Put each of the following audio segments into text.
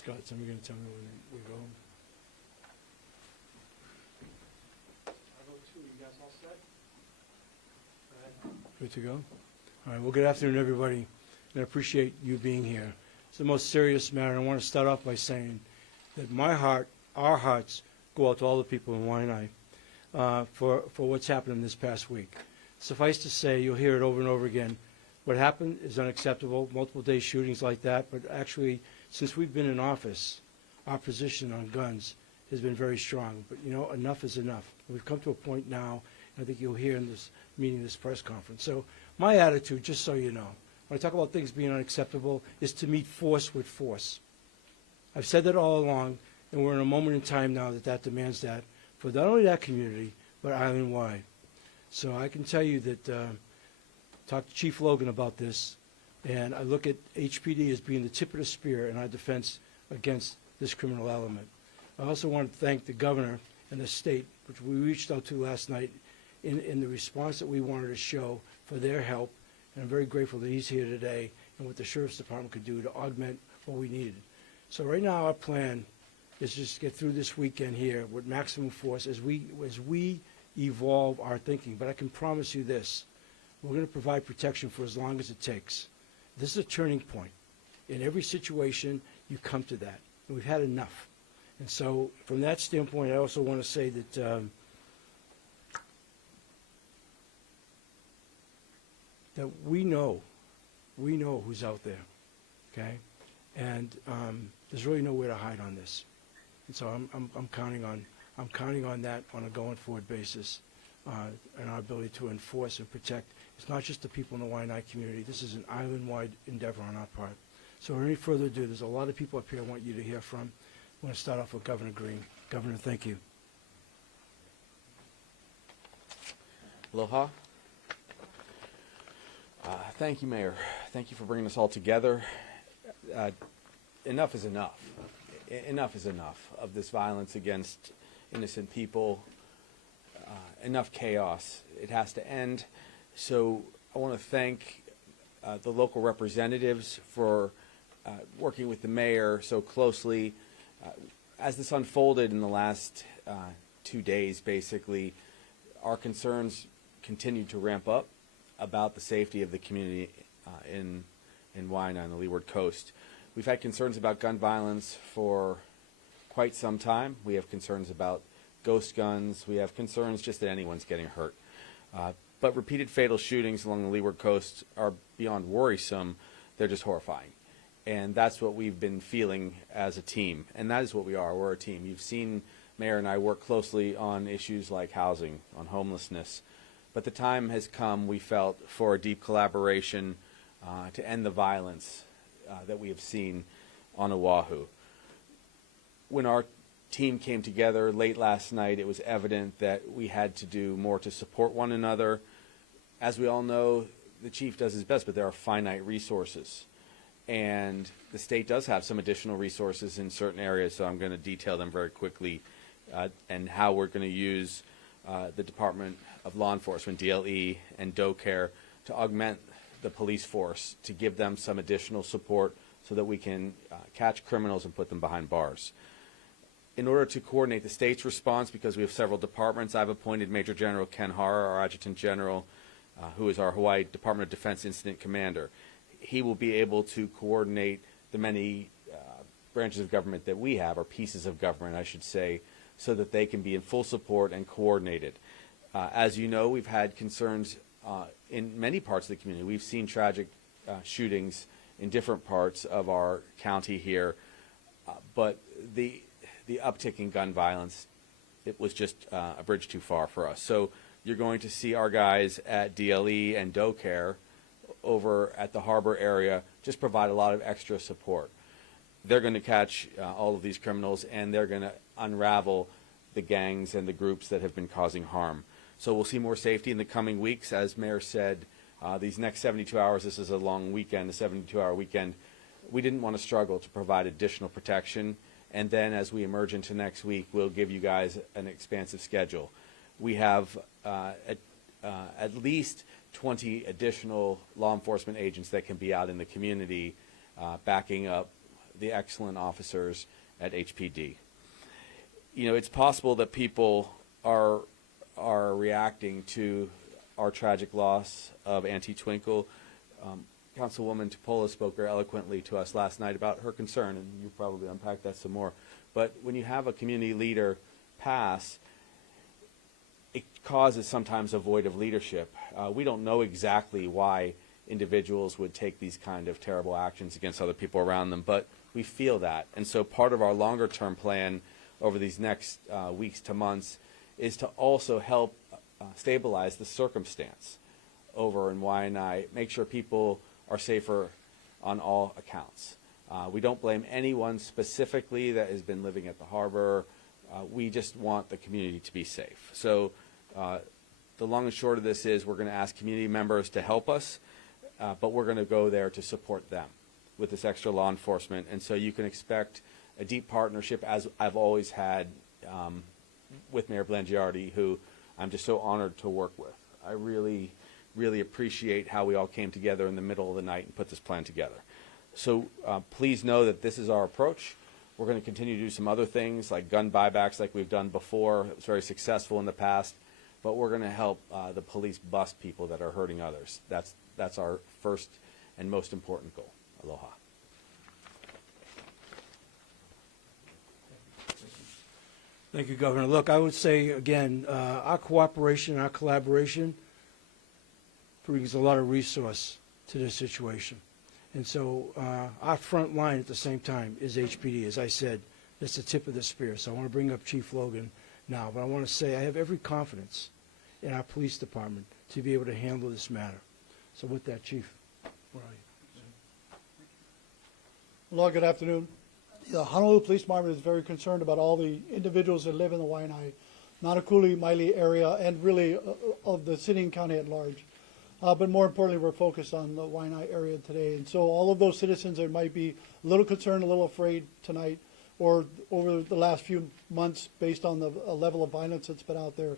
Scott, somebody going to tell me when we go? I go too. You guys all set? Go ahead. Good to go? All right, well, good afternoon, everybody, and I appreciate you being here. It's the most serious matter. I want to start off by saying that my heart, our hearts, go out to all the people in Waianae for what's happened this past week. Suffice to say, you'll hear it over and over again. What happened is unacceptable, multiple day shootings like that, but actually, since we've been in office, our position on guns has been very strong. But, you know, enough is enough. We've come to a point now, I think you'll hear in this meeting, this press conference. So my attitude, just so you know, when I talk about things being unacceptable, is to meet force with force. I've said that all along, and we're in a moment in time now that demands that for not only that community, but island-wide. So I can tell you that, talked to Chief Logan about this, and I look at HPD as being the tip of the spear in our defense against this criminal element. I also want to thank the governor and the state, which we reached out to last night, in the response that we wanted to show for their help, and I'm very grateful that he's here today and what the Sheriff's Department could do to augment what we needed. So right now our plan is just to get through this weekend here with maximum force as we evolve our thinking. But I can promise you this, we're going to provide protection for as long as it takes. This is a turning point. In every situation, you come to that. And we've had enough. And so from that standpoint, I also want to say that that we know who's out there, okay? And there's really nowhere to hide on this. And so I'm counting on that on a going forward basis, and our ability to enforce and protect. It's not just the people in the Waianae community. This is an island-wide endeavor on our part. So without any further ado, there's a lot of people up here I want you to hear from. I'm going to start off with Governor Green. Governor, thank you. Aloha. Thank you, Mayor. Thank you for bringing us all together. Enough is enough. Enough is enough of this violence against innocent people. Enough chaos. It has to end. So I want to thank the local representatives for working with the mayor so closely. As this unfolded in the last 2 days, basically, our concerns continued to ramp up about the safety of the community in Waianae on the Leeward Coast. We've had concerns about gun violence for quite some time. We have concerns about ghost guns. We have concerns just that anyone's getting hurt. But repeated fatal shootings along the Leeward Coast are beyond worrisome. They're just horrifying. And that's what we've been feeling as a team. And that is what we are. We're a team. You've seen Mayor and I work closely on issues like housing, on homelessness. But the time has come, we felt, for a deep collaboration to end the violence that we have seen on Oahu. When our team came together late last night, it was evident that we had to do more to support one another. As we all know, the chief does his best, but there are finite resources. And the state does have some additional resources in certain areas, so I'm going to detail them very quickly and how we're going to use the Department of Law Enforcement, DLE, and DoCare to augment the police force to give them some additional support so that we can catch criminals and put them behind bars. In order to coordinate the state's response, because we have several departments, I've appointed Major General Ken Hara, our Adjutant General, who is our Hawaii Department of Defense Incident Commander. He will be able to coordinate the many branches of government that we have, or pieces of government, I should say, so that they can be in full support and coordinated. As you know, we've had concerns in many parts of the community. We've seen tragic shootings in different parts of our county here, but the uptick in gun violence, it was just a bridge too far for us. So you're going to see our guys at DLE and DoCare over at the harbor area just provide a lot of extra support. They're going to catch all of these criminals, and they're going to unravel the gangs and the groups that have been causing harm. So we'll see more safety in the coming weeks. As Mayor said, these next 72 hours, this is a long weekend, a 72-hour weekend. We didn't want to struggle to provide additional protection. And then as we emerge into next week, we'll give you guys an expansive schedule. We have at least 20 additional law enforcement agents that can be out in the community backing up the excellent officers at HPD. You know, it's possible that people are reacting to our tragic loss of Auntie Twinkle. Councilwoman Tupola spoke very eloquently to us last night about her concern, and you probably unpack that some more. But when you have a community leader pass, it causes sometimes a void of leadership. We don't know exactly why individuals would take these kind of terrible actions against other people around them, but we feel that. And so part of our longer term plan over these next weeks to months is to also help stabilize the circumstance over in Waianae, make sure people are safer on all accounts. We don't blame anyone specifically that has been living at the harbor. We just want the community to be safe. So the long and short of this is we're going to ask community members to help us, but we're going to go there to support them with this extra law enforcement. And so you can expect a deep partnership, as I've always had with Mayor Blangiardi, who I'm just so honored to work with. I really, really appreciate how we all came together in the middle of the night and put this plan together. So please know that this is our approach. We're going to continue to do some other things like gun buybacks like we've done before. It was very successful in the past, but we're going to help the police bust people that are hurting others. That's our first and most important goal. Aloha. Thank you, Governor. Look, I would say, again, our cooperation, our collaboration brings a lot of resource to this situation. And so our front line at the same time is HPD. As I said, that's the tip of the spear. So I want to bring up Chief Logan now, but I want to say I have every confidence in our police department to be able to handle this matter. So with that, Chief, where are you? Hello, good afternoon. The Honolulu Police Department is very concerned about all the individuals that live in the Waianae, Nanakuli, Maile area, and really of the city and county at large. But more importantly, we're focused on the Waianae area today. And so all of those citizens that might be a little concerned, a little afraid tonight, or over the last few months based on the level of violence that's been out there,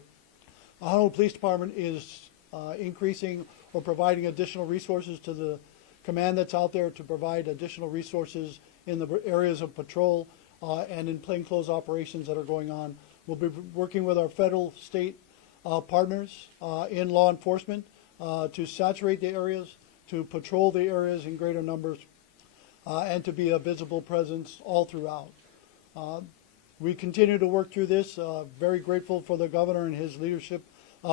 the Honolulu Police Department is increasing or providing additional resources to the command that's out there to provide additional resources in the areas of patrol and in plainclothes operations that are going on. We'll be working with our federal, state partners in law enforcement to saturate the areas, to patrol the areas in greater numbers, and to be a visible presence all throughout. We continue to work through this. Very grateful for the governor and his leadership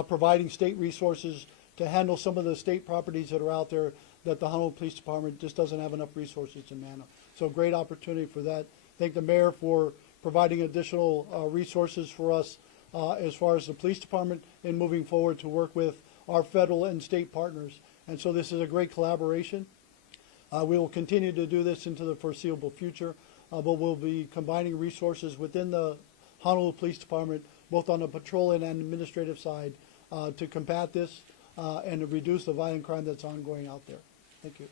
providing state resources to handle some of the state properties that are out there that the Honolulu Police Department just doesn't have enough resources to manage. So great opportunity for that. Thank the mayor for providing additional resources for us as far as the police department and moving forward to work with our federal and state partners. And so this is a great collaboration. We will continue to do this into the foreseeable future, but we'll be combining resources within the Honolulu Police Department, both on the patrol and administrative side, to combat this and to reduce the violent crime that's ongoing out there. Thank you.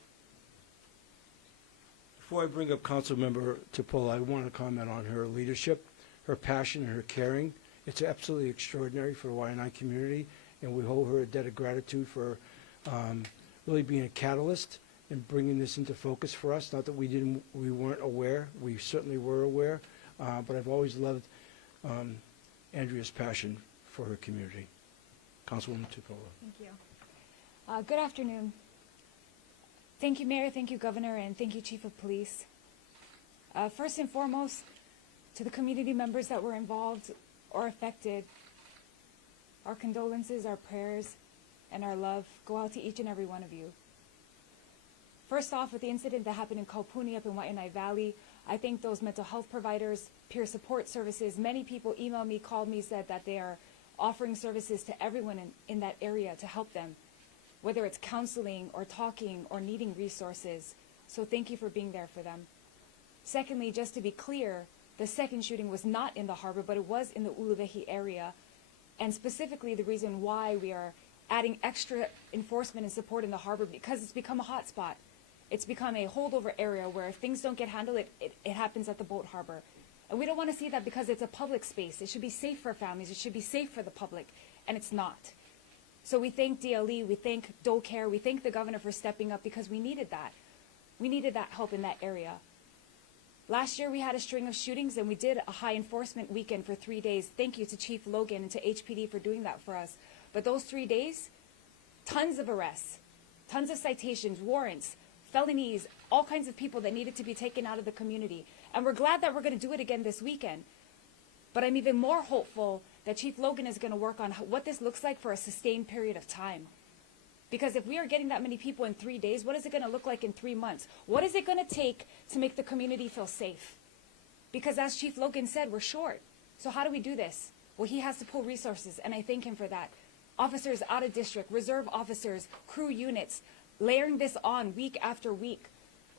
Before I bring up Councilmember Tupola, I want to comment on her leadership, her passion, and her caring. It's absolutely extraordinary for the Waianae community, and we owe her a debt of gratitude for really being a catalyst and bringing this into focus for us. Not that we weren't aware. We certainly were aware, but I've always loved Andrea's passion for her community. Councilwoman Tupola. Thank you. Good afternoon. Thank you, Mayor. Thank you, Governor, and thank you, Chief of Police. First and foremost, to the community members that were involved or affected, our condolences, our prayers, and our love go out to each and every one of you. First off, with the incident that happened in Kaupuni up in Waianae Valley, I thank those mental health providers, peer support services. Many people emailed me, called me, said that they are offering services to everyone in that area to help them, whether it's counseling or talking or needing resources. So thank you for being there for them. Secondly, just to be clear, the second shooting was not in the harbor, but it was in the Uluwehi area. And specifically the reason why we are adding extra enforcement and support in the harbor, because it's become a hot spot. It's become a holdover area where if things don't get handled, it happens at the boat harbor. And we don't want to see that because it's a public space. It should be safe for families. It should be safe for the public, and it's not. So we thank DLE, we thank DoCare, we thank the governor for stepping up because we needed that. We needed that help in that area. Last year we had a string of shootings and we did a high enforcement weekend for 3 days. Thank you to Chief Logan and to HPD for doing that for us. But those 3 days, tons of arrests, tons of citations, warrants, felonies, all kinds of people that needed to be taken out of the community. And we're glad that we're going to do it again this weekend. But I'm even more hopeful that Chief Logan is going to work on what this looks like for a sustained period of time. Because if we are getting that many people in 3 days, what is it going to look like in 3 months? What is it going to take to make the community feel safe? Because as Chief Logan said, we're short. So how do we do this? Well, he has to pull resources, and I thank him for that. Officers out of district, reserve officers, crew units, layering this on week after week.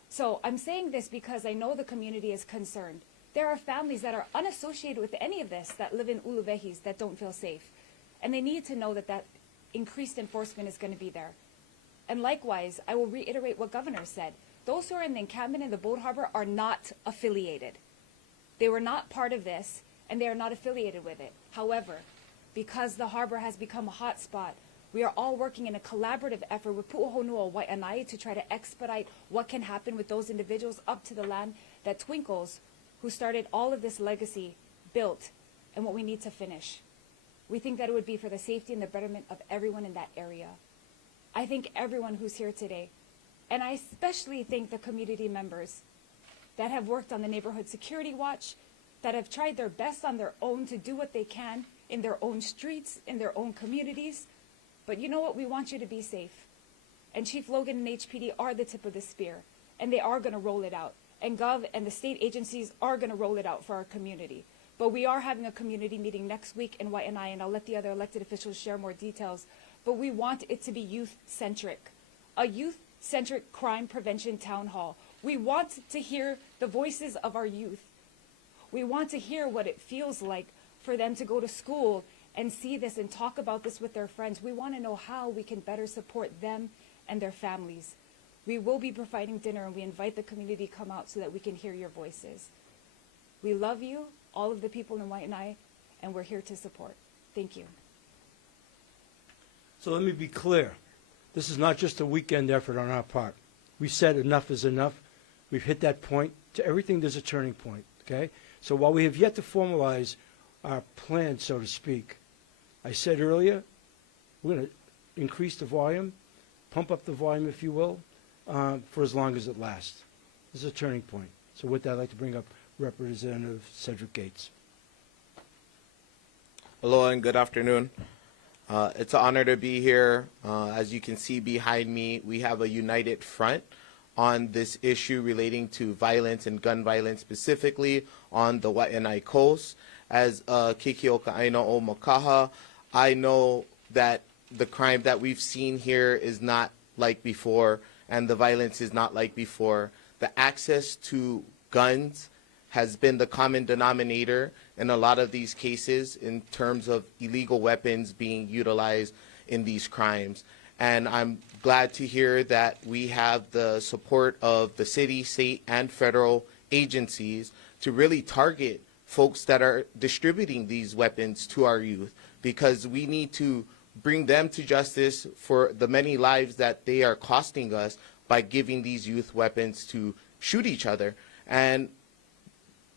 So I'm saying this because I know the community is concerned. There are families that are unassociated with any of this that live in Uluvehis that don't feel safe. And they need to know that that increased enforcement is going to be there. And likewise, I will reiterate what Governor said. Those who are in the encampment in the boat harbor are not affiliated. They were not part of this, and they are not affiliated with it. However, because the harbor has become a hot spot, we are all working in a collaborative effort with Pu'uhonua Wai'anae to try to expedite what can happen with those individuals up to the land that Twinkles, who started all of this legacy, built, and what we need to finish. We think that it would be for the safety and the betterment of everyone in that area. I thank everyone who's here today, and I especially thank the community members that have worked on the Neighborhood Security Watch, that have tried their best on their own to do what they can in their own streets, in their own communities. But you know what? We want you to be safe. And Chief Logan and HPD are the tip of the spear, and they are going to roll it out. And Gov and the state agencies are going to roll it out for our community. But we are having a community meeting next week in Wai'anae, and I'll let the other elected officials share more details. But we want it to be youth-centric, a youth-centric crime prevention town hall. We want to hear the voices of our youth. We want to hear what it feels like for them to go to school and see this and talk about this with their friends. We want to know how we can better support them and their families. We will be providing dinner, and we invite the community to come out so that we can hear your voices. We love you, all of the people in Wai'anae, and we're here to support. Thank you. So let me be clear. This is not just a weekend effort on our part. We said enough is enough. We've hit that point. To everything, there's a turning point, okay? So while we have yet to formalize our plan, so to speak, I said earlier, we're going to increase the volume, pump up the volume, if you will, for as long as it lasts. This is a turning point. So with that, I'd like to bring up Representative Cedric Gates. Hello and good afternoon. It's an honor to be here. As you can see behind me, we have a united front on this issue relating to violence and gun violence, specifically on the Wai'anae Coast. As Kikioka Aina o Makaha, I know that the crime that we've seen here is not like before, and the violence is not like before. The access to guns has been the common denominator in a lot of these cases in terms of illegal weapons being utilized in these crimes. And I'm glad to hear that we have the support of the city, state, and federal agencies to really target folks that are distributing these weapons to our youth, because we need to bring them to justice for the many lives that they are costing us by giving these youth weapons to shoot each other. And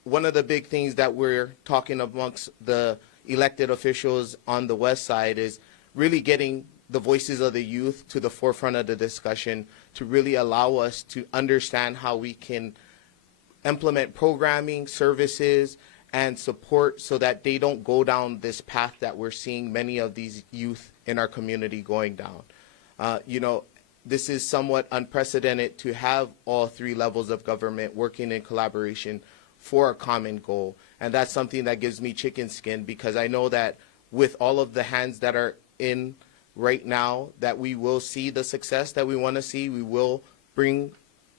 one of the big things that we're talking amongst the elected officials on the west side is really getting the voices of the youth to the forefront of the discussion to really allow us to understand how we can implement programming, services, and support so that they don't go down this path that we're seeing many of these youth in our community going down. This is somewhat unprecedented to have all three levels of government working in collaboration for a common goal. And that's something that gives me chicken skin, because I know that with all of the hands that are in right now, that we will see the success that we want to see. We will bring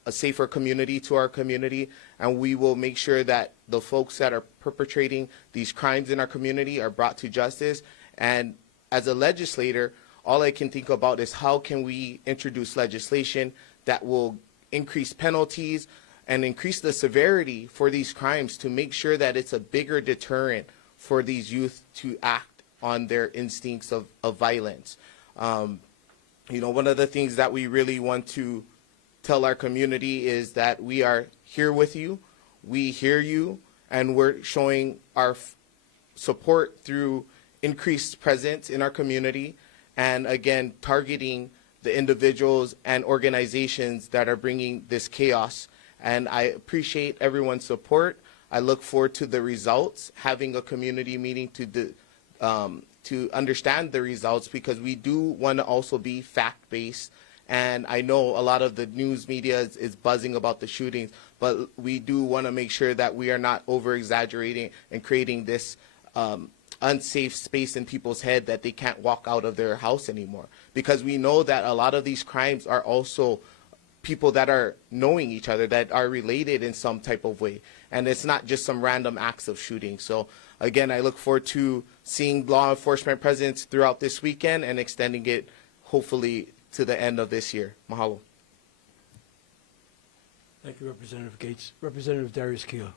a safer community to our community, and we will make sure that the folks that are perpetrating these crimes in our community are brought to justice. And as a legislator, all I can think about is how can we introduce legislation that will increase penalties and increase the severity for these crimes to make sure that it's a bigger deterrent for these youth to act on their instincts of violence. One of the things that we really want to tell our community is that we are here with you. we hear you, and we're showing our support through increased presence in our community, and again, targeting the individuals and organizations that are bringing this chaos. And I appreciate everyone's support. I look forward to the results, having a community meeting to understand the results, because we do want to also be fact-based. And I know a lot of the news media is buzzing about the shootings, but we do want to make sure that we are not over-exaggerating and creating this unsafe space in people's head that they can't walk out of their house anymore. Because we know that a lot of these crimes are also people that are knowing each other, that are related in some type of way. And it's not just some random acts of shooting. So again, I look forward to seeing law enforcement presence throughout this weekend and extending it hopefully to the end of this year. Mahalo. Thank you, Representative Gates. Representative Darius Keeler.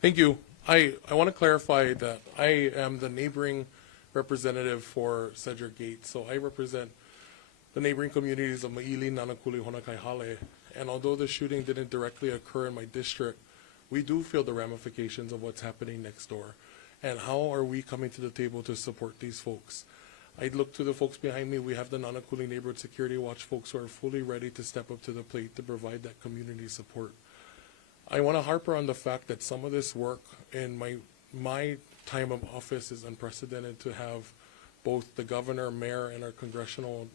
Thank you. I want to clarify that I am the neighboring representative for Cedric Gates. So I represent the neighboring communities of Maili, Nanakuli, Honakaihale. And although the shooting didn't directly occur in my district, we do feel the ramifications of what's happening next door. And how are we coming to the table to support these folks? I look to the folks behind me. We have the Nanakuli Neighborhood Security Watch folks who are fully ready to step up to the plate to provide that community support. I want to harper on the fact that some of this work in my time of office is unprecedented, to have both the governor, mayor, and our congressional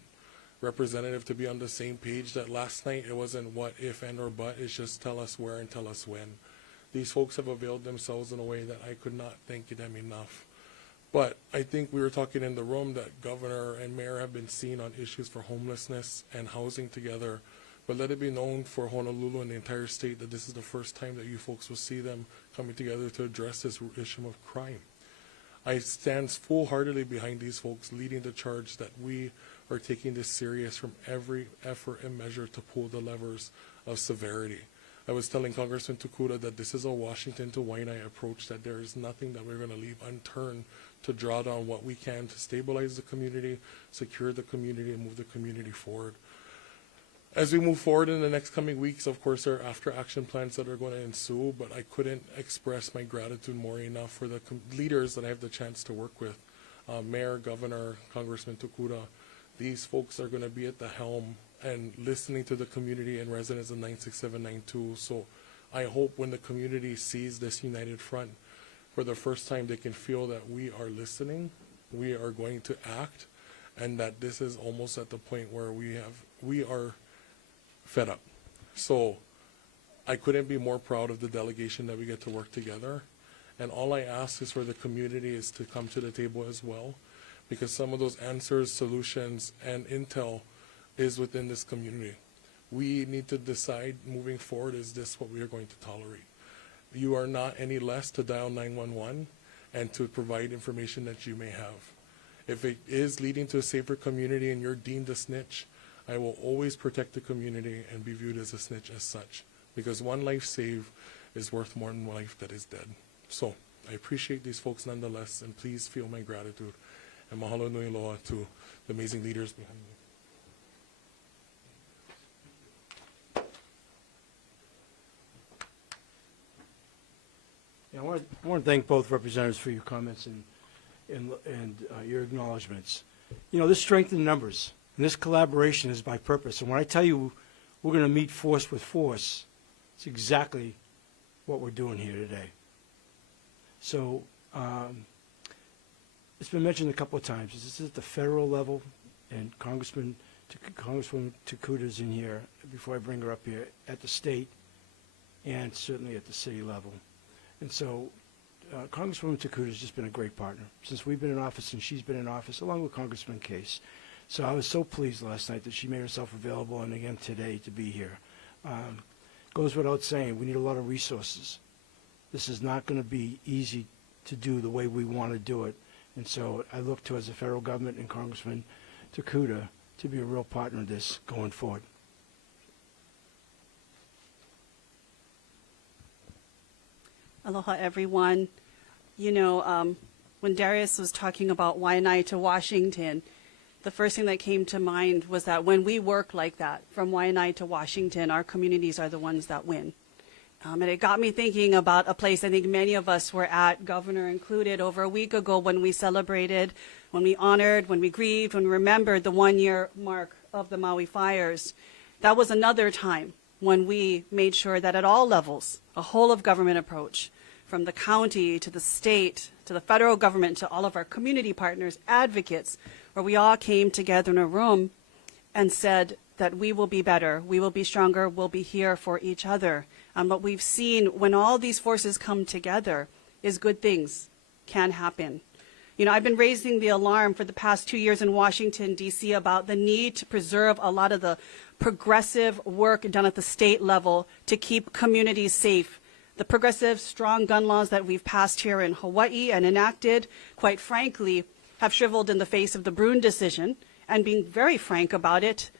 representative to be on the same page. That last night it wasn't what, if, and, or but. It's just tell us where and tell us when. These folks have availed themselves in a way that I could not thank them enough. But I think we were talking in the room that governor and mayor have been seen on issues for homelessness and housing together. But let it be known for Honolulu and the entire state that this is the first time that you folks will see them coming together to address this issue of crime. I stand full-heartedly behind these folks, leading the charge that we are taking this serious from every effort and measure to pull the levers of severity. I was telling Congressman Tukuda that this is a Washington to Waianae approach, that there is nothing that we're going to leave unturned to draw down what we can to stabilize the community, secure the community, and move the community forward. As we move forward in the next coming weeks, of course, there are after-action plans that are going to ensue, but I couldn't express my gratitude more enough for the leaders that I have the chance to work with. Mayor, Governor, Congressman Tukuda, these folks are going to be at the helm and listening to the community and residents of 96792. So I hope when the community sees this united front, for the first time they can feel that we are listening, we are going to act, and that this is almost at the point where we are fed up. So I couldn't be more proud of the delegation that we get to work together. And all I ask is for the community is to come to the table as well, because some of those answers, solutions, and intel is within this community. We need to decide moving forward, is this what we are going to tolerate? You are not any less to dial 911 and to provide information that you may have. If it is leading to a safer community and you're deemed a snitch, I will always protect the community and be viewed as a snitch as such, because one life saved is worth more than one life that is dead. So I appreciate these folks nonetheless, and please feel my gratitude. And mahalo nui loa to the amazing leaders behind me. Yeah, I want to thank both representatives for your comments and your acknowledgments. You know, this strength in numbers and this collaboration is by purpose. And when I tell you we're going to meet force with force, it's exactly what we're doing here today. So it's been mentioned a couple of times. This is at the federal level, and Congresswoman Tukuda's in here before I bring her up here, at the state and certainly at the city level. And so Congresswoman Tukuda has just been a great partner since we've been in office and she's been in office, along with Congressman Case. So I was so pleased last night that she made herself available, and again today, to be here. Goes without saying, we need a lot of resources. This is not going to be easy to do the way we want to do it. And so I look to, as the federal government and Congressman Tukuda, to be a real partner in this going forward. Aloha, everyone. You know, when Darius was talking about Waianae to Washington, the first thing that came to mind was that when we work like that, from Waianae to Washington, our communities are the ones that win. And it got me thinking about a place I think many of us were at, Governor included, over a week ago when we celebrated, when we honored, when we grieved, when we remembered the 1-year mark of the Maui fires. That was another time when we made sure that at all levels, a whole of government approach, from the county to the state to the federal government to all of our community partners, advocates, where we all came together in a room and said that we will be better, we will be stronger, we'll be here for each other. And what we've seen when all these forces come together is good things can happen. You know, I've been raising the alarm for the past 2 years in Washington, D.C. about the need to preserve a lot of the progressive work done at the state level to keep communities safe. The progressive, strong gun laws that we've passed here in Hawaii and enacted, quite frankly, have shriveled in the face of the Brune decision. And being very frank about it,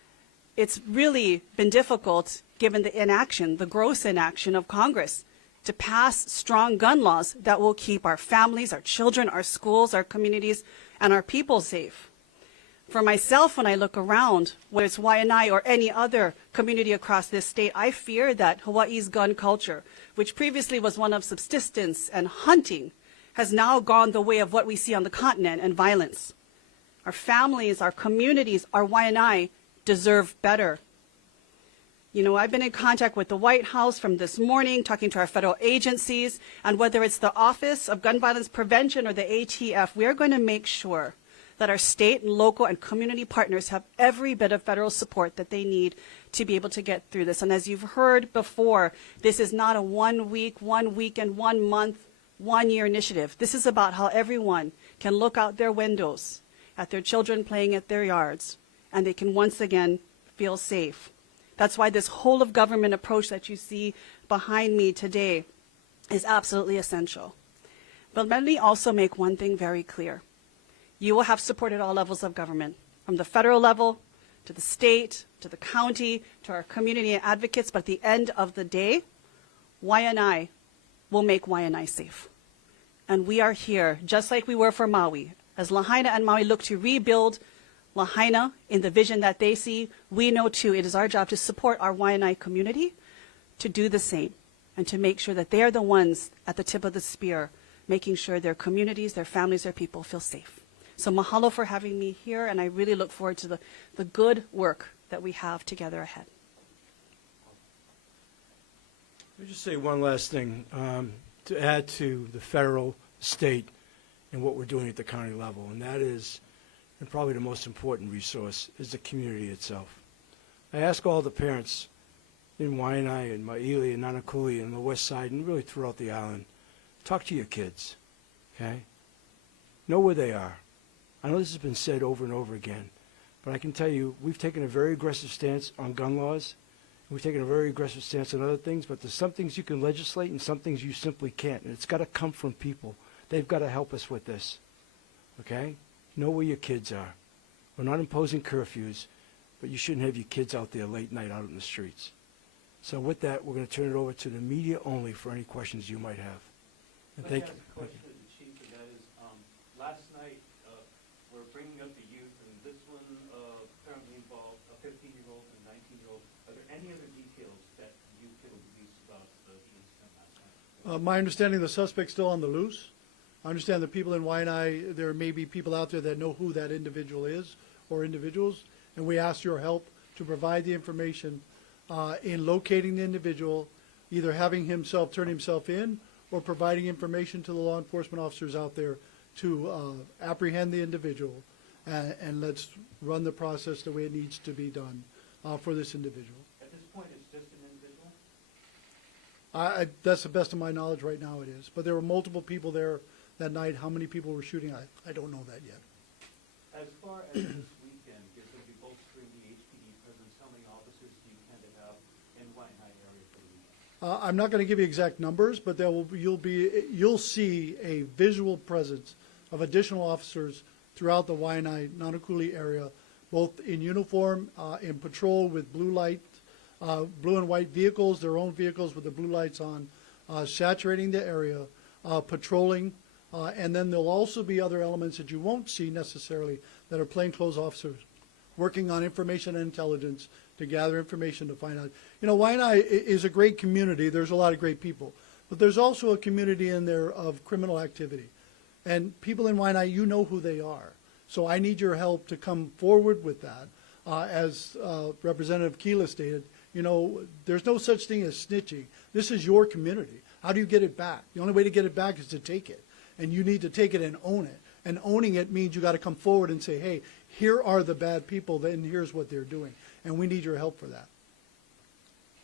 it's really been difficult, given the inaction, the gross inaction of Congress, to pass strong gun laws that will keep our families, our children, our schools, our communities, and our people safe. For myself, when I look around, whether it's Waianae or any other community across this state, I fear that Hawaii's gun culture, which previously was one of subsistence and hunting, has now gone the way of what we see on the continent and violence. Our families, our communities, our Waianae deserve better. You know, I've been in contact with the White House from this morning, talking to our federal agencies, and whether it's the Office of Gun Violence Prevention or the ATF, we are going to make sure that our state and local and community partners have every bit of federal support that they need to be able to get through this. And as you've heard before, this is not a 1 week, 1 weekend, 1 month, 1 year initiative. This is about how everyone can look out their windows at their children playing at their yards, and they can once again feel safe. That's why this whole of government approach that you see behind me today is absolutely essential. But let me also make one thing very clear. You will have support at all levels of government, from the federal level to the state, to the county, to our community advocates. But at the end of the day, Waianae will make Waianae safe. And we are here, just like we were for Maui. As Lahaina and Maui look to rebuild Lahaina in the vision that they see, we know too it is our job to support our Waianae community to do the same and to make sure that they are the ones at the tip of the spear, making sure their communities, their families, their people feel safe. So mahalo for having me here, and I really look forward to the good work that we have together ahead. Let me just say one last thing to add to the federal, state, and what we're doing at the county level, and that is, and probably the most important resource, is the community itself. I ask all the parents in Waianae and Maili and Nanakuli and the west side and really throughout the island, talk to your kids, okay? Know where they are. I know this has been said over and over again, but I can tell you we've taken a very aggressive stance on gun laws. We've taken a very aggressive stance on other things, but there's some things you can legislate and some things you simply can't, and it's got to come from people. They've got to help us with this, okay? Know where your kids are. We're not imposing curfews, but you shouldn't have your kids out there late night out in the streets. So with that, we're going to turn it over to the media only for any questions you might have. And thank you. Question to the chief, and that is, last night, we're bringing up the youth, and this one currently involved a 15-year-old and 19-year-old. Are there any other details that you could release about the incident last night? My understanding, the suspect's still on the loose. I understand the people in Waianae, there may be people out there that know who that individual is or individuals, and we ask your help to provide the information in locating the individual, either having himself turn himself in or providing information to the law enforcement officers out there to apprehend the individual, and let's run the process the way it needs to be done for this individual. At this point, it's just an individual? That's the best of my knowledge right now it is. But there were multiple people there that night. How many people were shooting, I don't know that yet. As far as this weekend, you're going to be bolstering the HPD presence. How many officers do you plan to have in Waianae area for the weekend? I'm not going to give you exact numbers, but you'll see a visual presence of additional officers throughout the Waianae, Nanakuli area, both in uniform, in patrol with blue and white vehicles, their own vehicles with the blue lights on, saturating the area, patrolling And then there'll also be other elements that you won't see necessarily that are plainclothes officers working on information and intelligence to gather information to find out. You know, Waianae is a great community. There's a lot of great people. But there's also a community in there of criminal activity. And people in Waianae, you know who they are. So I need your help to come forward with that. As Representative Keela stated, you know, there's no such thing as snitching. This is your community. How do you get it back? The only way to get it back is to take it. And you need to take it and own it. And owning it means you got to come forward and say, hey, here are the bad people, and here's what they're doing. And we need your help for that.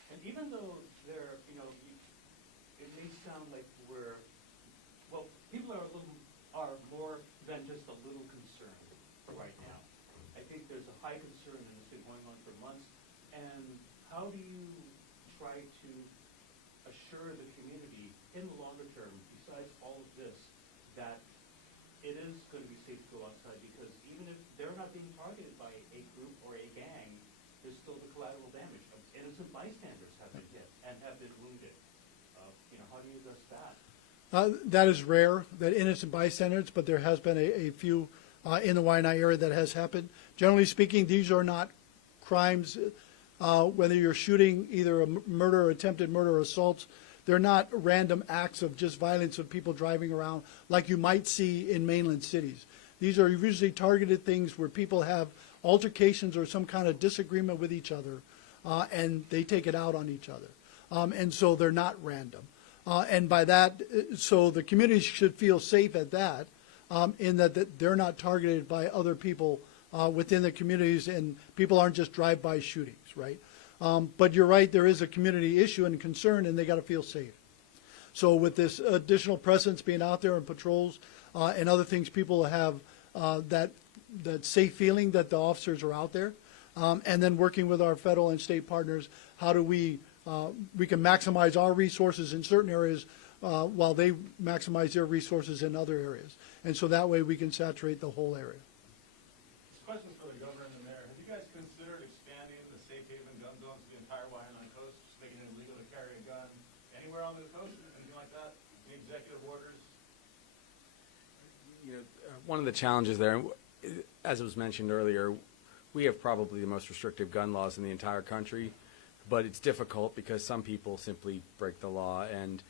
And even though they're, you know, it may sound like we're, well, people are more than just a little concerned right now. I think there's a high concern, and it's been going on for months. And how do you try to assure the community in the longer term, besides all of this, that it is going to be safe to go outside? Because even if they're not being targeted by a group or a gang, there's still the collateral damage. Innocent bystanders have been hit and have been wounded. You know, how do you address that? That is rare, that innocent bystanders, but there has been a few in the Waianae area that has happened. Generally speaking, these are not crimes, whether you're shooting either a murder, attempted murder, or assaults. They're not random acts of just violence of people driving around like you might see in mainland cities. These are usually targeted things where people have altercations or some kind of disagreement with each other, and they take it out on each other. And so they're not random. And by that, so the community should feel safe at that, in that they're not targeted by other people within the communities, and people aren't just drive-by shootings, right? But you're right, there is a community issue and concern, and they got to feel safe. So with this additional presence being out there and patrols and other things, people have that safe feeling that the officers are out there. And then working with our federal and state partners, how do we can maximize our resources in certain areas while they maximize their resources in other areas. And so that way we can saturate the whole area. This question's for the governor and the mayor. Have you guys considered expanding the safe haven gun zones to the entire Waianae coast, just making it illegal to carry a gun anywhere on the coast, anything like that? Any executive orders? You know, one of the challenges there, as it was mentioned earlier, we have probably the most restrictive gun laws in the entire country, but it's difficult because some people simply break the law, and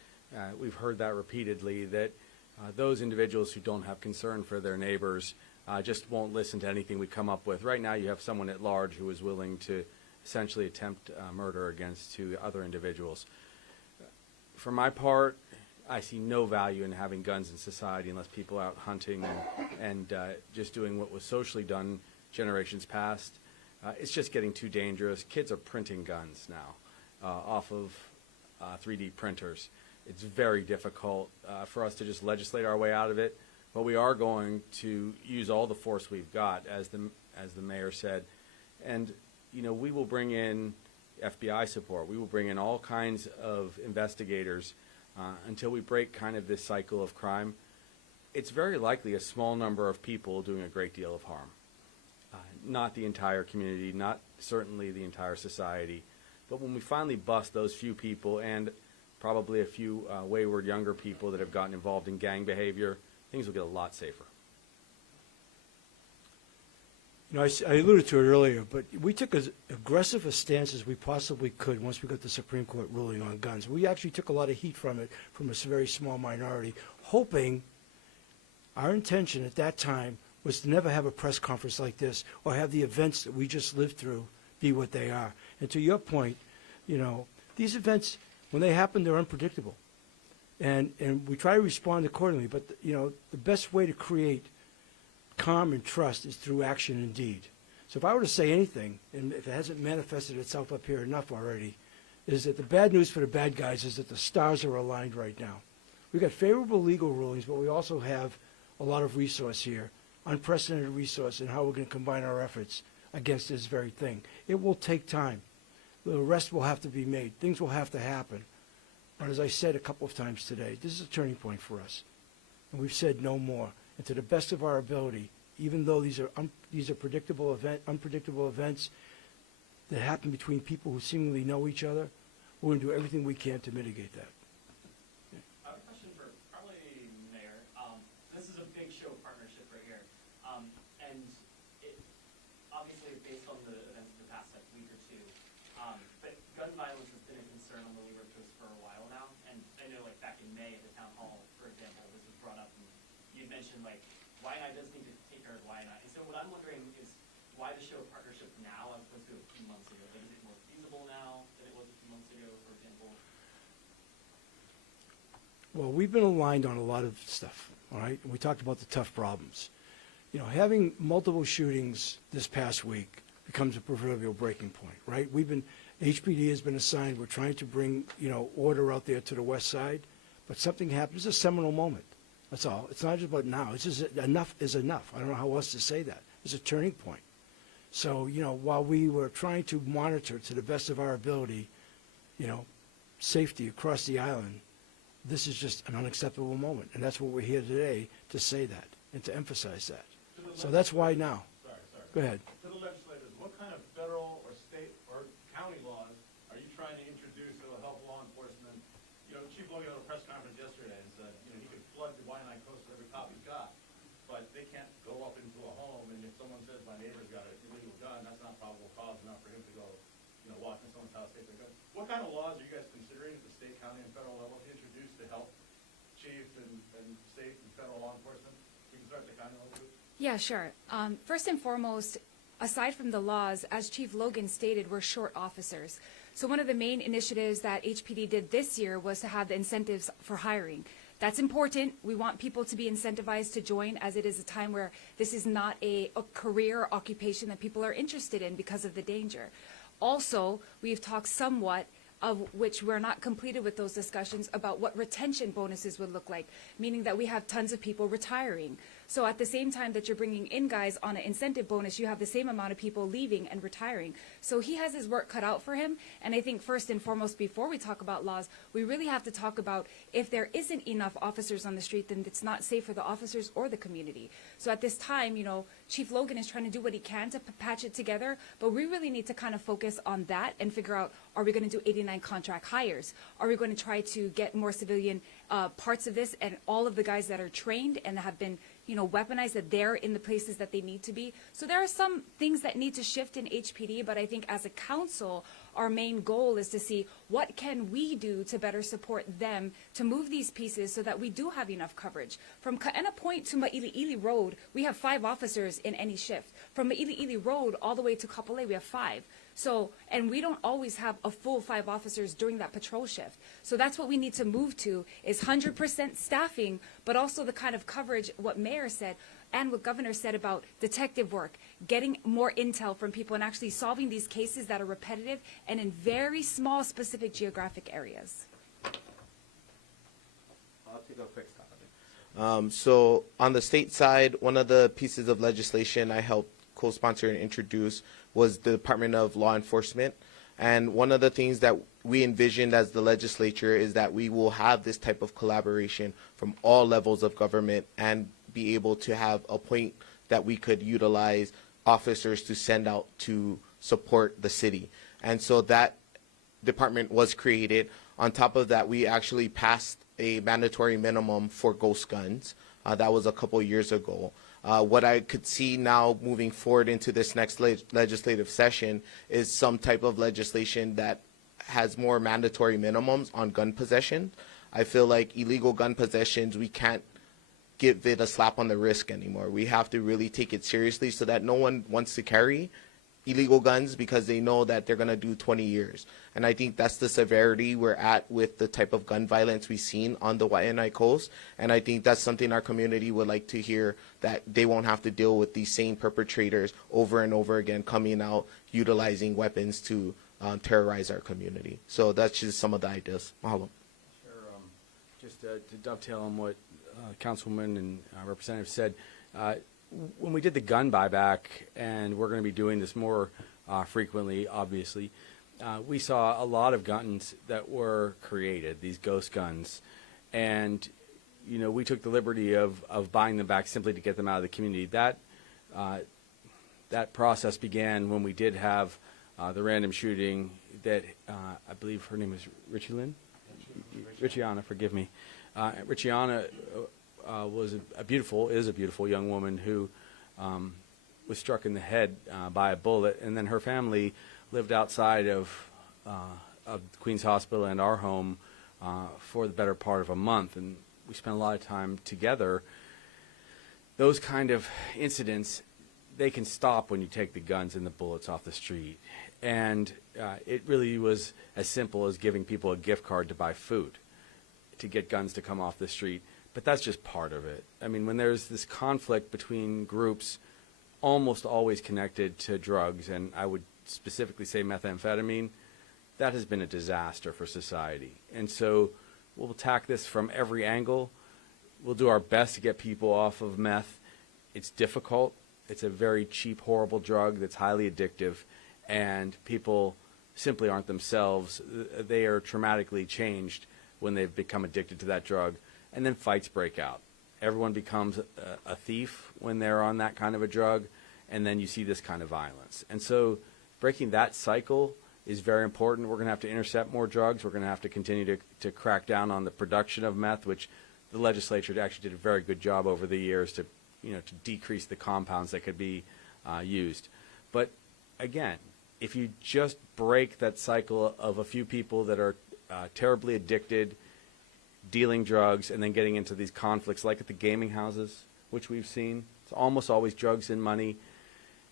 we've heard that repeatedly, that those individuals who don't have concern for their neighbors just won't listen to anything we come up with. Right now you have someone at large who is willing to essentially attempt murder against two other individuals. For my part, I see no value in having guns in society unless people are out hunting and just doing what was socially done generations past. It's just getting too dangerous. Kids are printing guns now off of 3D printers. It's very difficult for us to just legislate our way out of it, but we are going to use all the force we've got, as the mayor said. And, you know, we will bring in FBI support. We will bring in all kinds of investigators until we break kind of this cycle of crime. It's very likely a small number of people doing a great deal of harm. Not the entire community, not certainly the entire society. But when we finally bust those few people, and probably a few wayward younger people that have gotten involved in gang behavior, things will get a lot safer. You know, I alluded to it earlier, but we took as aggressive a stance as we possibly could once we got the Supreme Court ruling on guns. We actually took a lot of heat from it, from a very small minority, hoping our intention at that time was to never have a press conference like this or have the events that we just lived through be what they are. And to your point, you know, these events, when they happen, they're unpredictable. And we try to respond accordingly. But, you know, the best way to create calm and trust is through action and deed. So if I were to say anything, and if it hasn't manifested itself up here enough already, is that the bad news for the bad guys is that the stars are aligned right now. We've got favorable legal rulings, but we also have a lot of resource here, unprecedented resource, and how we're going to combine our efforts against this very thing. It will take time. The rest will have to be made. Things will have to happen. But as I said a couple of times today, this is a turning point for us. And we've said no more. And to the best of our ability, even though these are unpredictable events that happen between people who seemingly know each other, we're going to do everything we can to mitigate that. I have a question for probably Mayor. But gun violence has been a concern on the Leeward Coast for a while now, and I know like back in May at the town hall, for example, this was brought up, and you'd mentioned like Waianae does need to take care of Waianae. And so what I'm wondering is why the show partnership now as opposed to a few months ago? Like, is it more feasible now than it was a few months ago, for example? Well, we've been aligned on a lot of stuff, all right? We talked about the tough problems. You know, having multiple shootings this past week becomes a proverbial breaking point, right? HPD has been assigned, we're trying to bring, order out there to the west side, but something happens, it's a seminal moment. That's all. It's not just about now. It's just enough is enough. I don't know how else to say that. It's a turning point. So, while we were trying to monitor to the best of our ability, safety across the island, this is just an unacceptable moment. And that's what we're here today to say that and to emphasize that. So that's why now. Sorry. Go ahead. To the legislators, what kind of federal or state or county laws are you trying to introduce that will help law enforcement? Chief Logan had a press conference yesterday and said, he could flood the Waianae coast with every cop he's got, but they can't go up into a home, and if someone says my neighbor's got an illegal gun, that's not probable cause enough for him to go, walk in someone's house, take their gun. What kind of laws are you guys considering at the state, county, and federal level to introduce to help chiefs and state and federal law enforcement? We can start at the county level. Yeah, sure. First and foremost, aside from the laws, as Chief Logan stated, we're short officers. So one of the main initiatives that HPD did this year was to have the incentives for hiring. That's important. We want people to be incentivized to join, as it is a time where this is not a career or occupation that people are interested in because of the danger. Also, we've talked somewhat, of which we're not completed with those discussions, about what retention bonuses would look like, meaning that we have tons of people retiring. So at the same time that you're bringing in guys on an incentive bonus, you have the same amount of people leaving and retiring. So he has his work cut out for him. And I think first and foremost, before we talk about laws, we really have to talk about if there isn't enough officers on the street, then it's not safe for the officers or the community. So at this time, Chief Logan is trying to do what he can to patch it together, but we really need to kind of focus on that and figure out, are we going to do 89 contract hires? Are we going to try to get more civilian parts of this, and all of the guys that are trained and have been weaponized, that they're in the places that they need to be? So there are some things that need to shift in HPD, but I think as a council, our main goal is to see what can we do to better support them to move these pieces so that we do have enough coverage. From Kaena Point to Ma'ili'ili Road, we have 5 officers in any shift. From Ma'ili'ili Road all the way to Kapolei, we have 5. So, and we don't always have a full 5 officers during that patrol shift. So that's what we need to move to, is 100% staffing, but also the kind of coverage, what Mayor said and what Governor said about detective work, getting more intel from people and actually solving these cases that are repetitive and in very small specific geographic areas. I'll take a quick stop on it. So on the state side, one of the pieces of legislation I helped co-sponsor and introduce was the Department of Law Enforcement. And one of the things that we envisioned as the legislature is that we will have this type of collaboration from all levels of government and be able to have a point that we could utilize officers to send out to support the city. And so that department was created. On top of that, we actually passed a mandatory minimum for ghost guns. That was a couple years ago. What I could see now moving forward into this next legislative session is some type of legislation that has more mandatory minimums on gun possession. I feel like illegal gun possessions, we can't give it a slap on the wrist anymore. We have to really take it seriously so that no one wants to carry illegal guns because they know that they're going to do 20 years. And I think that's the severity we're at with the type of gun violence we've seen on the Waianae Coast. And I think that's something our community would like to hear, that they won't have to deal with these same perpetrators over and over again, coming out, utilizing weapons to terrorize our community. So that's just some of the ideas. Mahalo. Sure. Just to dovetail on what Councilwoman and Representative said, when we did the gun buyback, and we're going to be doing this more frequently, obviously, we saw a lot of guns that were created, these ghost guns, and we took the liberty of buying them back simply to get them out of the community. That process began when we did have the random shooting that I believe her name is Richiana, forgive me. Richiana is a beautiful young woman who was struck in the head by a bullet, and then her family lived outside of of Queens Hospital and our home for the better part of a month, and we spent a lot of time together. Those kind of incidents, they can stop when you take the guns and the bullets off the street. And it really was as simple as giving people a gift card to buy food to get guns to come off the street. But that's just part of it. I mean, when there's this conflict between groups, almost always connected to drugs, and I would specifically say methamphetamine, that has been a disaster for society. And so we'll attack this from every angle. We'll do our best to get people off of meth. It's difficult. It's a very cheap, horrible drug that's highly addictive, and people simply aren't themselves. They are traumatically changed when they've become addicted to that drug, and then fights break out. Everyone becomes a thief when they're on that kind of a drug, and then you see this kind of violence. And so breaking that cycle is very important. We're going to have to intercept more drugs. We're going to have to continue to crack down on the production of meth, which the legislature actually did a very good job over the years to decrease the compounds that could be used. But again, if you just break that cycle of a few people that are terribly addicted, dealing drugs, and then getting into these conflicts like at the gaming houses, which we've seen, it's almost always drugs and money.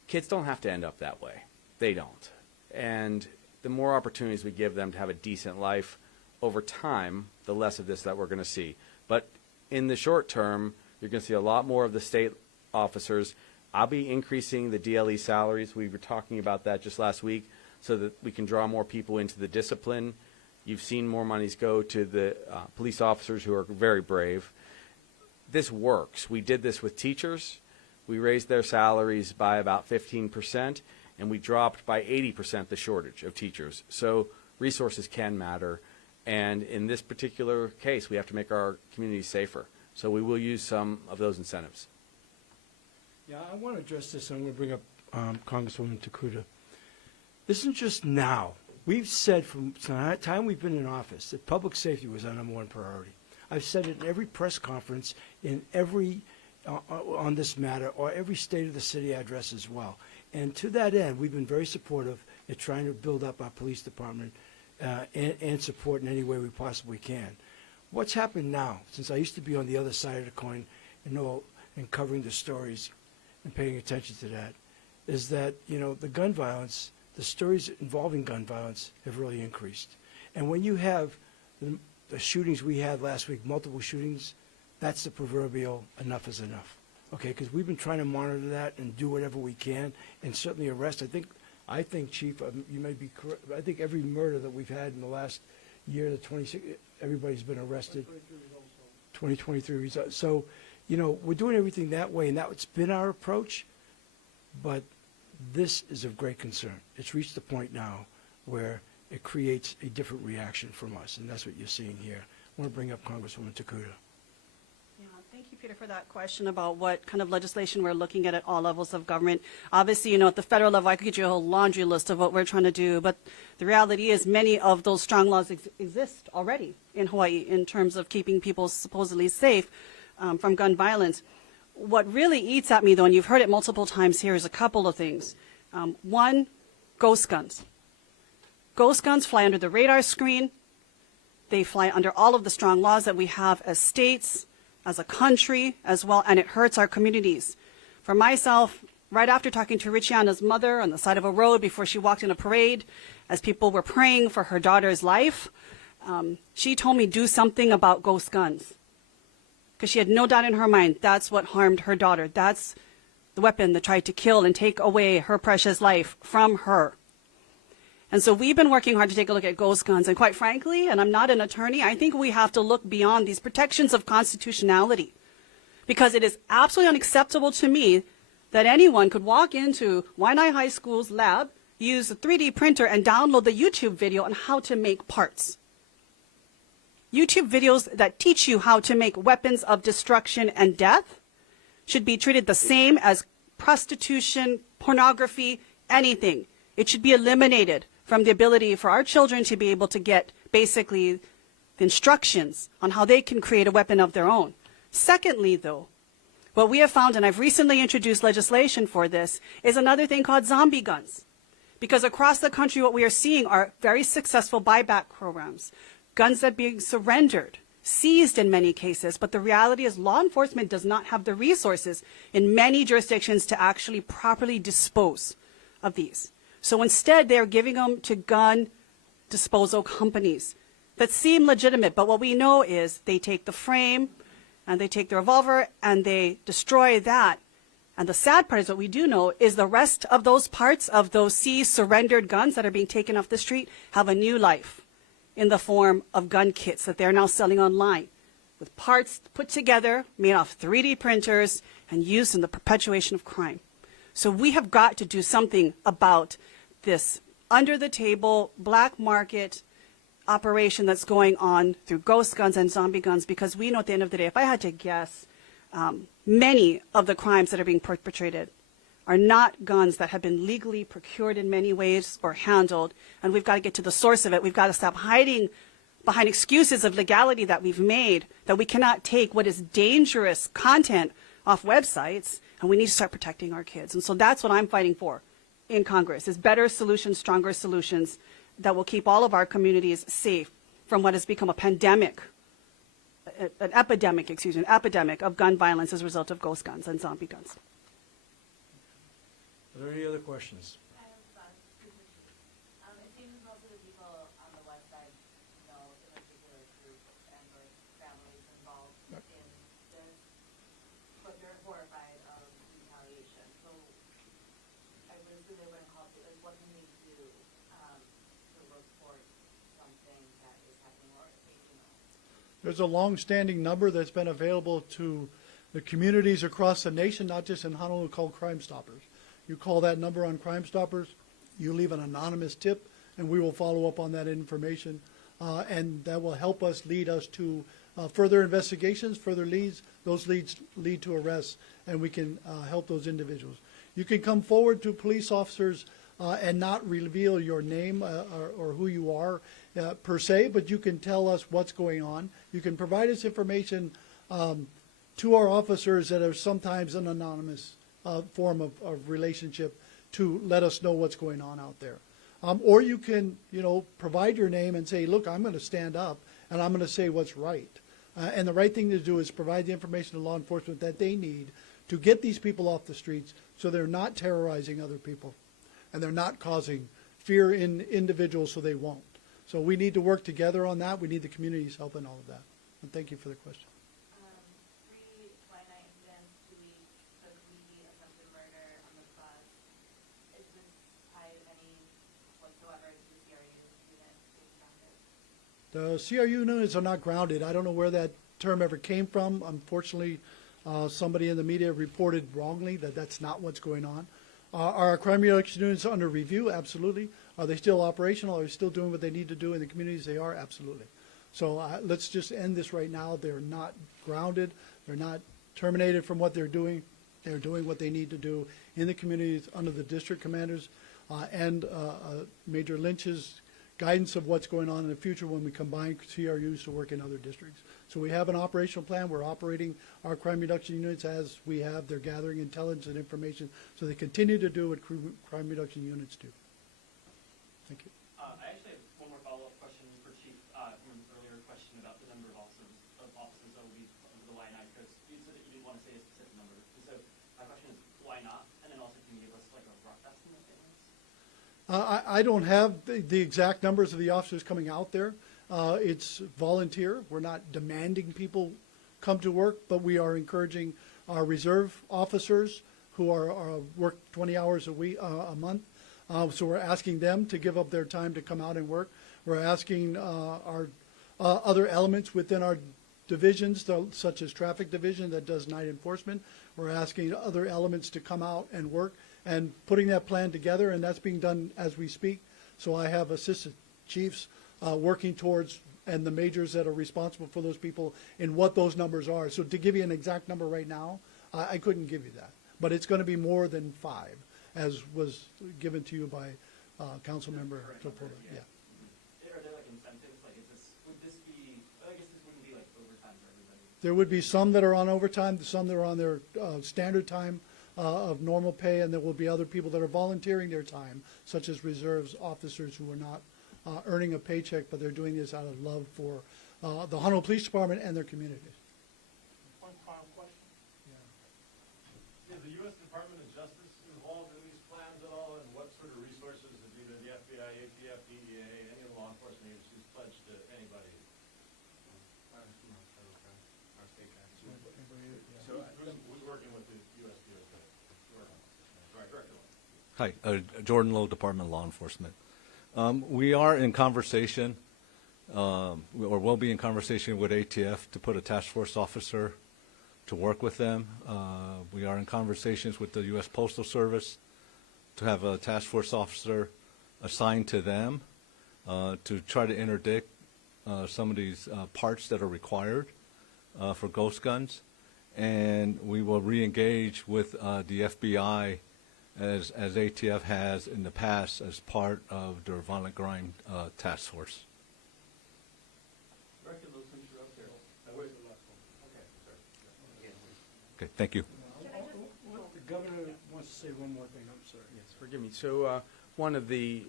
Kids don't have to end up that way. They don't. And the more opportunities we give them to have a decent life over time, the less of this that we're going to see. But in the short term, you're going to see a lot more of the state officers. I'll be increasing the DLE salaries. We were talking about that just last week so that we can draw more people into the discipline. You've seen more monies go to the police officers who are very brave. This works. We did this with teachers. We raised their salaries by about 15%, and we dropped by 80% the shortage of teachers. So resources can matter. And in this particular case, we have to make our communities safer. So we will use some of those incentives. Yeah, I want to address this, and I'm going to bring up Congresswoman Takuda. This isn't just now. We've said from the time we've been in office that public safety was our number one priority. I've said it in every press conference, in every on this matter, or every State of the City address as well. And to that end, we've been very supportive at trying to build up our police department and support in any way we possibly can. What's happened now, since I used to be on the other side of the coin and covering the stories and paying attention to that, is that, the gun violence, the stories involving gun violence have really increased. And when you have the shootings we had last week, multiple shootings, that's the proverbial enough is enough. Okay, because we've been trying to monitor that and do whatever we can, and certainly arrest. I think, Chief, you may be correct. I think every murder that we've had in the last year, the 26, everybody's been arrested. 2023 results. So, we're doing everything that way, and that's been our approach. But this is of great concern. It's reached the point now where it creates a different reaction from us, and that's what you're seeing here. I want to bring up Congresswoman Takuda. Yeah, thank you, Peter, for that question about what kind of legislation we're looking at all levels of government. Obviously, at the federal level, I could get you a whole laundry list of what we're trying to do, but the reality is many of those strong laws exist already in Hawaii in terms of keeping people supposedly safe from gun violence. What really eats at me, though, and you've heard it multiple times here, is a couple of things. One, ghost guns. Ghost guns fly under the radar screen. They fly under all of the strong laws that we have as states, as a country as well, and it hurts our communities. For myself, right after talking to Richiana's mother on the side of a road before she walked in a parade, as people were praying for her daughter's life, she told me do something about ghost guns. Because she had no doubt in her mind that's what harmed her daughter. That's the weapon that tried to kill and take away her precious life from her. And so we've been working hard to take a look at ghost guns. And quite frankly, and I'm not an attorney, I think we have to look beyond these protections of constitutionality. Because it is absolutely unacceptable to me that anyone could walk into Waianae High School's lab, use a 3D printer, and download the YouTube video on how to make parts. YouTube videos that teach you how to make weapons of destruction and death should be treated the same as prostitution, pornography, anything. It should be eliminated from the ability for our children to be able to get basically the instructions on how they can create a weapon of their own. Secondly, though, what we have found, and I've recently introduced legislation for this, is another thing called zombie guns. Because across the country, what we are seeing are very successful buyback programs, guns that are being surrendered, seized in many cases. But the reality is law enforcement does not have the resources in many jurisdictions to actually properly dispose of these. So instead, they're giving them to gun disposal companies that seem legitimate. But what we know is they take the frame and they take the revolver and they destroy that. And the sad part is what we do know is the rest of those parts of those seized, surrendered guns that are being taken off the street have a new life in the form of gun kits that they're now selling online with parts put together, made off 3D printers, and used in the perpetuation of crime. So we have got to do something about this under-the-table black market operation that's going on through ghost guns and zombie guns, because we know at the end of the day, if I had to guess, many of the crimes that are being perpetrated are not guns that have been legally procured in many ways or handled, and we've got to get to the source of it. We've got to stop hiding behind excuses of legality that we've made, that we cannot take what is dangerous content off websites, and we need to start protecting our kids. And so that's what I'm fighting for in Congress, is better solutions, stronger solutions that will keep all of our communities safe from what has become a pandemic, an epidemic of gun violence as a result of ghost guns and zombie guns. Are there any other questions? I have it seems most of the people on the west side know the particular group and or families involved in this, but they're horrified of retaliation. So I would assume they wouldn't call it, like, what can we do to report something that is happening, or, you know? There's a long-standing number that's been available to the communities across the nation, not just in Honolulu, called Crime Stoppers. You call that number on Crime Stoppers, you leave an anonymous tip, and we will follow up on that information, and that will help us, lead us to further investigations, further leads. Those leads lead to arrests, and we can help those individuals. You can come forward to police officers and not reveal your name or who you are per se, but you can tell us what's going on. You can provide us information to our officers that are sometimes an anonymous form of relationship to let us know what's going on out there. Or you can, provide your name and say, look, I'm going to stand up and I'm going to say what's right. And the right thing to do is provide the information to law enforcement that they need to get these people off the streets so they're not terrorizing other people and they're not causing fear in individuals so they won't. So we need to work together on that. We need the community's help in all of that. And thank you for the question. 3 Waianae incidents, 2 weeks, the community attempted murder on the bus. Is this tied any whatsoever to the CRU unit being grounded? The CRU units are not grounded. I don't know where that term ever came from. Unfortunately, somebody in the media reported wrongly that that's not what's going on. Are our crime reduction units under review? Absolutely. Are they still operational? Are they still doing what they need to do in the communities? They are, absolutely. So let's just end this right now. They're not grounded. They're not terminated from what they're doing. They're doing what they need to do in the communities under the district commanders and Major Lynch's guidance of what's going on in the future when we combine CRUs to work in other districts. So we have an operational plan. We're operating our crime reduction units as we have. They're gathering intelligence and information so they continue to do what crime reduction units do. Thank you. I actually have one more follow-up question for Chief from an earlier question about the number of officers that will be over the Waianae Coast. You said that you didn't want to say a specific number. And so my question is, why not? And then also, can you give us like a rough estimate? I don't have the exact numbers of the officers coming out there. It's volunteer. We're not demanding people come to work, but we are encouraging our reserve officers who are work 20 hours a month. So we're asking them to give up their time to come out and work. We're asking our other elements within our divisions, such as traffic division that does night enforcement. We're asking other elements to come out and work and putting that plan together, and that's being done as we speak. So I have assistant chiefs working towards, and the majors that are responsible for those people in what those numbers are. So to give you an exact number right now, I couldn't give you that. But it's going to be more than 5, as was given to you by Council Member Topola. Yeah. Are there like incentives? Like, would this be? I guess this wouldn't be like overtime for everybody. There would be some that are on overtime, some that are on their standard time. of normal pay, and there will be other people that are volunteering their time, such as reserves officers who are not earning a paycheck, but they're doing this out of love for the Honolulu Police Department and their communities. One final question. Is the U.S. Department of Justice involved in these plans at all, and what sort of resources have either the FBI, ATF, DEA, any of the law enforcement agencies pledged to anybody? So who's working with the U.S. DOJ? Right, Director. Hi, Jordan Lowe, Department of Law Enforcement. We are in conversation, or will be in conversation with ATF to put a task force officer to work with them. We are in conversations with the U.S. Postal Service to have a task force officer assigned to them to try to interdict some of these parts that are required for ghost guns. And we will re-engage with the FBI as ATF has in the past as part of their violent crime task force. Director, those things are up there. Where's the last one? Okay, sorry. Okay, thank you. The governor wants to say one more thing, I'm sorry. Yes, forgive me. So one of the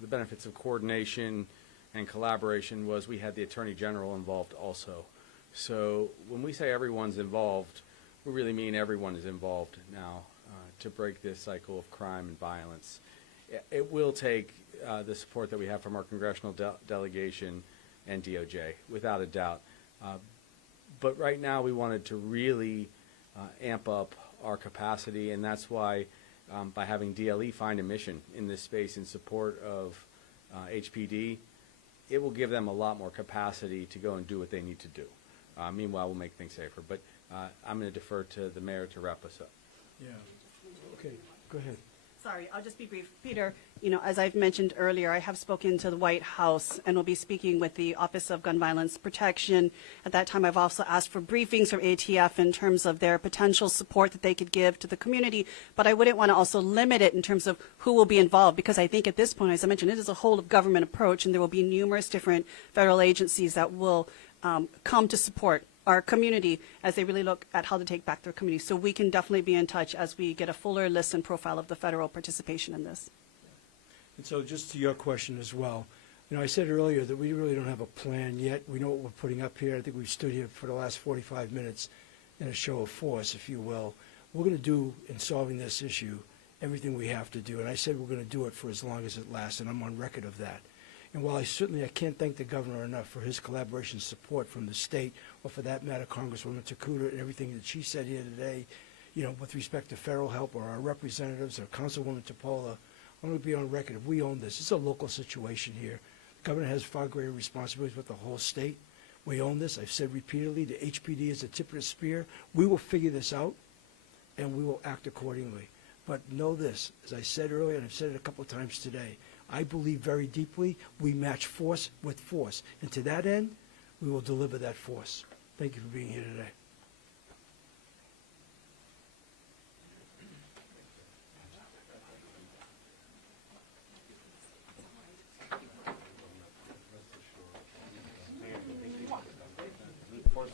benefits of coordination and collaboration was we had the Attorney General involved also. So when we say everyone's involved, we really mean everyone is involved now to break this cycle of crime and violence. It will take the support that we have from our congressional delegation and DOJ, without a doubt. But right now we wanted to really amp up our capacity, and that's why by having DLE find a mission in this space in support of HPD, it will give them a lot more capacity to go and do what they need to do. Meanwhile, we'll make things safer. But I'm going to defer to the mayor to wrap us up. Yeah. Okay, go ahead. Sorry, I'll just be brief. Peter, as I've mentioned earlier, I have spoken to the White House and will be speaking with the Office of Gun Violence Protection. At that time, I've also asked for briefings from ATF in terms of their potential support that they could give to the community, but I wouldn't want to also limit it in terms of who will be involved, because I think at this point, as I mentioned, it is a whole of government approach, and there will be numerous different federal agencies that will come to support our community as they really look at how to take back their community. So we can definitely be in touch as we get a fuller list and profile of the federal participation in this. And so just to your question as well, I said earlier that we really don't have a plan yet. We know what we're putting up here. I think we've stood here for the last 45 minutes in a show of force, if you will. We're going to do, in solving this issue, everything we have to do. And I said we're going to do it for as long as it lasts, and I'm on record of that. And while I can't thank the governor enough for his collaboration support from the state, or for that matter, Congresswoman Takuda, and everything that she said here today, with respect to federal help, or our representatives, or Councilwoman Topola, I'm going to be on record. If we own this, it's a local situation here. The governor has far greater responsibilities with the whole state. We own this. I've said repeatedly, the HPD is the tip of the spear. We will figure this out, and we will act accordingly. But know this, as I said earlier, and I've said it a couple of times today, I believe very deeply we match force with force. And to that end, we will deliver that force. Thank you for being here today. Force.